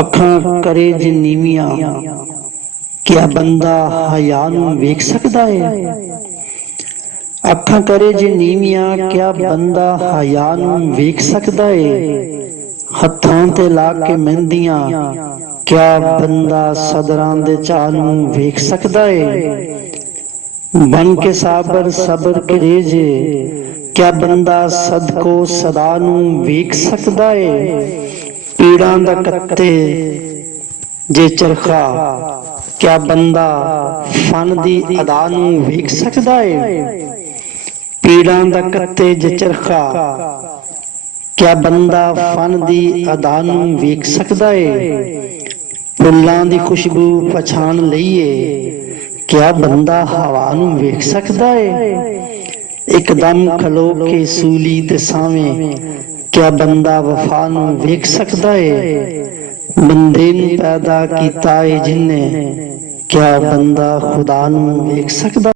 ਅੱਖਾਂ ਕਰੇ ਜੇ ਨੀਵੀਆਂ, ਕਿਆ ਬੰਦਾ ਹਯਾ ਨੂੰ ਵੇਖ ਸਕਦਾ ਏ। ਅੱਖਾਂ ਕਰੇ ਜੇ ਨੀਵੀਆਂ, ਕਿਆ ਬੰਦਾ ਹਯਾ ਨੂੰ ਵੇਖ ਸਕਦਾ ਏ। ਹੱਥਾਂ ਤੇ ਲਾ ਕੇ ਮਹਿੰਦੀਆਂ, ਕਿਆ ਬੰਦਾ ਸਦਰਾਂ ਦੇ ਚਾਅ ਨੂੰ ਵੇਖ ਸਕਦਾ ਏ। ਬਣ ਕੇ ਸਾਬਰ ਸਬਰ ਕਰੇ ਜੇ, ਕਿਆ ਬੰਦਾ ਸਦਕੋ ਸਦਾ ਨੂੰ ਵੇਖ ਸਕਦਾ ਏ। ਪੀੜਾਂ ਦਾ ਕੱਤੇ ਜੇ ਚਰਖਾ, ਕਿਆ ਬੰਦਾ ਫਨ ਦੀ ਅਦਾ ਨੂੰ ਵੇਖ ਸਕਦਾ ਏ। ਪੀੜਾਂ ਦਾ ਕੱਤੇ ਜੇ ਚਰਖਾ, ਕਿਆ ਬੰਦਾ ਫਨ ਦੀ ਅਦਾ ਨੂੰ ਵੇਖ ਸਕਦਾ ਏ। ਫੁੱਲਾਂ ਦੀ ਖੁਸ਼ਬੂ ਪਛਾਣ ਲਈਏ, ਕਿਆ ਬੰਦਾ ਹਵਾ ਨੂੰ ਵੇਖ ਸਕਦਾ ਏ। ਇਕਦਮ ਖਲੋ ਕੇ ਸੂਲੀ ਤੇ ਸਾਵੇਂ, ਕਿਆ ਬੰਦਾ ਵਫਾ ਨੂੰ ਵੇਖ ਸਕਦਾ ਏ। ਬੰਦੇ ਨੂੰ ਪੈਦਾ ਕੀਤਾ ਏ ਜਿਨ੍ਹੇ, ਕਿਆ ਬੰਦਾ ਖੁਦਾ ਨੂੰ ਵੇਖ ਸਕਦਾ